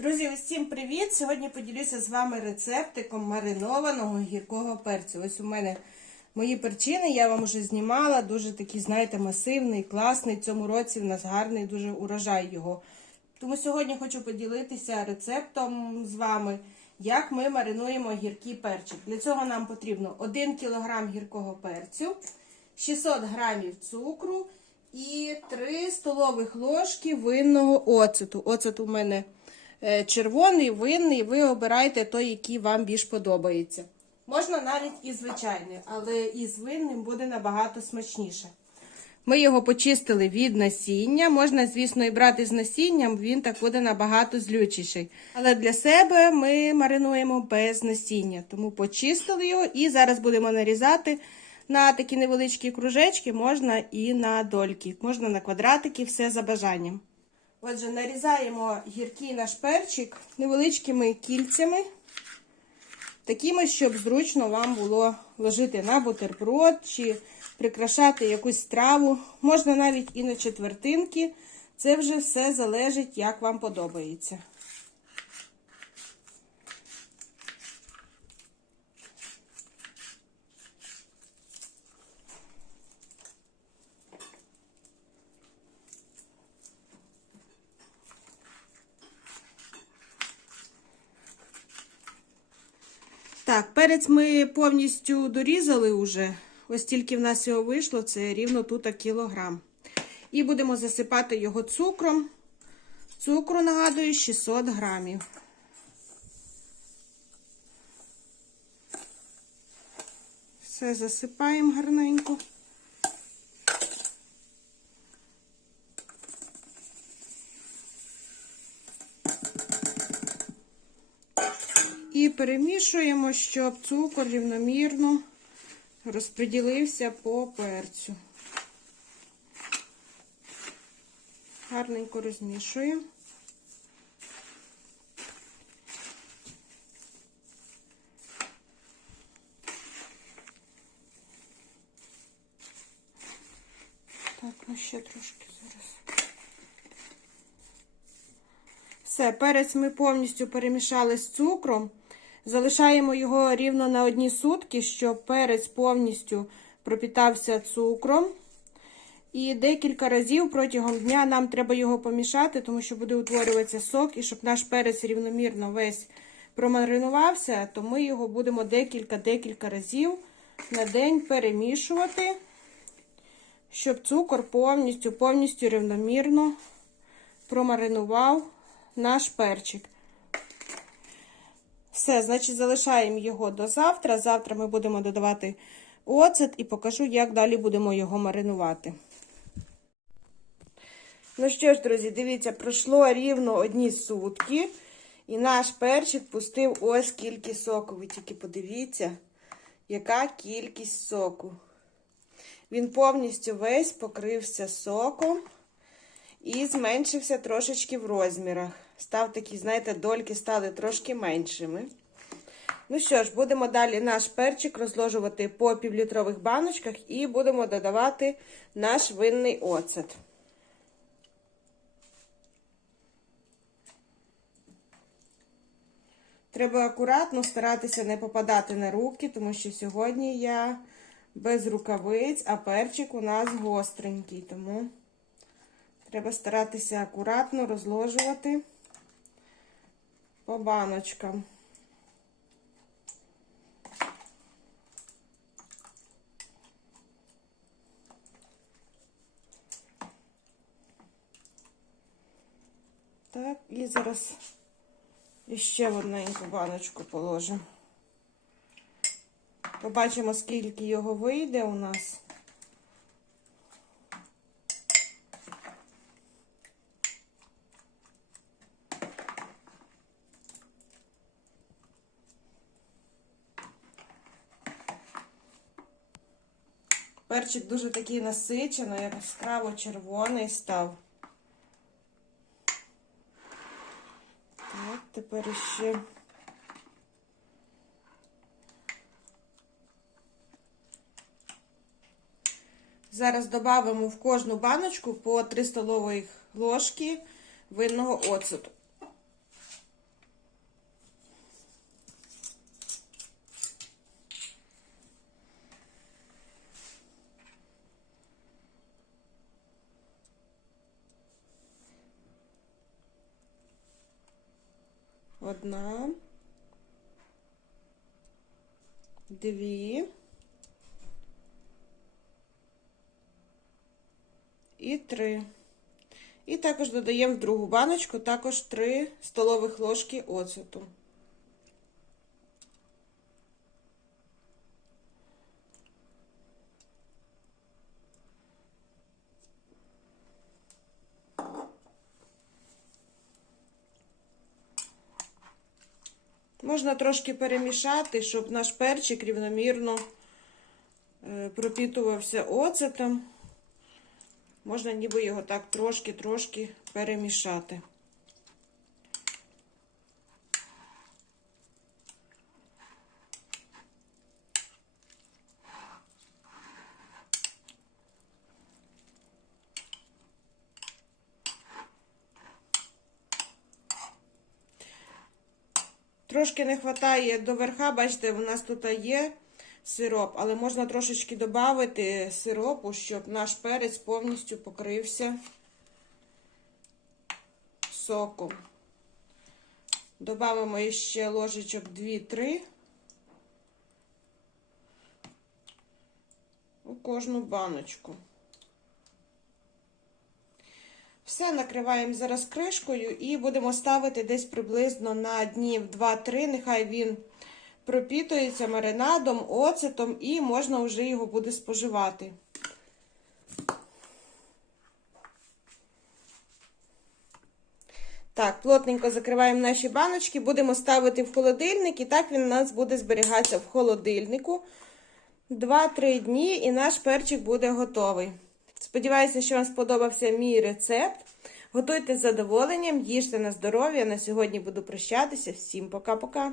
Друзі, усім привіт! Сьогодні поділюся з вами рецептиком маринованого гіркого перцю. Ось у мене мої перчини, я вам вже знімала. Дуже такий, знаєте, масивний, класний. Цьому році в нас гарний дуже урожай його. Тому сьогодні хочу поділитися рецептом з вами, як ми маринуємо гіркий перчик. Для цього нам потрібно 1 кг гіркого перцю, 600 г цукру і 3 столових ложки винного оцету. Оцет у мене червоний, винний, ви обирайте той, який вам більш подобається. Можна навіть і звичайний, але із винним буде набагато смачніше. Ми його почистили від насіння. Можна, звісно, і брати з насінням, він так буде набагато злючіший. Але для себе ми маринуємо без насіння. Тому почистили його і зараз будемо нарізати на такі невеличкі кружечки, можна і на дольки, можна на квадратики, все за бажанням. Отже, нарізаємо гіркий наш перчик невеличкими кільцями, такими, щоб зручно вам було ложити на бутерброд чи прикрашати якусь страву. Можна навіть і на четвертинки. Це вже все залежить, як вам подобається. Так, перець ми повністю дорізали вже. Ось тільки в нас його вийшло, це рівно тут кілограм. І будемо засипати його цукром. Цукру, нагадую, 600 грамів. Все засипаємо гарненько. І перемішуємо, щоб цукор рівномірно розподілився по перцю. Гарненько розмішуємо. Так, ну ще трошки зараз. Все, перець ми повністю перемішали з цукром. Залишаємо його рівно на одні сутки, щоб перець повністю пропітався цукром. І декілька разів протягом дня нам треба його помішати, тому що буде утворюватися сок, і щоб наш перець рівномірно весь промаринувався, то ми його будемо декілька-декілька разів на день перемішувати, щоб цукор повністю повністю рівномірно промаринував наш перчик. Все, значить, залишаємо його до завтра. Завтра ми будемо додавати оцет і покажу, як далі будемо його маринувати. Ну що ж, друзі, дивіться, пройшло рівно одні сутки. І наш перчик пустив ось скільки соку. Ви тільки подивіться, яка кількість соку. Він повністю весь покрився соком і зменшився трошечки в розмірах. Став такі, знаєте, дольки стали трошки меншими. Ну що ж, будемо далі наш перчик розложувати по півлітрових баночках і будемо додавати наш винний оцет. Треба акуратно старатися не попадати на руки, тому що сьогодні я без рукавиць, а перчик у нас гостренький, тому треба старатися акуратно розложувати по баночкам. Так, і зараз іще в одненьку баночку положимо. Побачимо, скільки його вийде у нас. Перчик дуже такий насичений, яскраво червоний став. Так, тепер ще. Зараз додамо в кожну баночку по 3 столових ложки винного оцету. Одна. Дві. І три. І також додаємо в другу баночку також 3 столових ложки оцету. Можна трошки перемішати, щоб наш перчик рівномірно е, пропітувався оцетом. Можна ніби його так трошки-трошки перемішати. Трошки не вистачає до верха, бачите, у нас тут є сироп, але можна трошечки додати сиропу, щоб наш перець повністю покрився соком. Добавимо ще ложечок 2-3 у кожну баночку. Все накриваємо зараз кришкою і будемо ставити десь приблизно на днів 2-3. Нехай він пропітується маринадом, оцетом і можна вже його буде споживати. Так, плотненько закриваємо наші баночки, будемо ставити в холодильник, і так він у нас буде зберігатися в холодильнику 2-3 дні, і наш перчик буде готовий. Сподіваюся, що вам сподобався мій рецепт. Готуйте з задоволенням, їжте на здоров'я. На сьогодні буду прощатися. Всім пока-пока.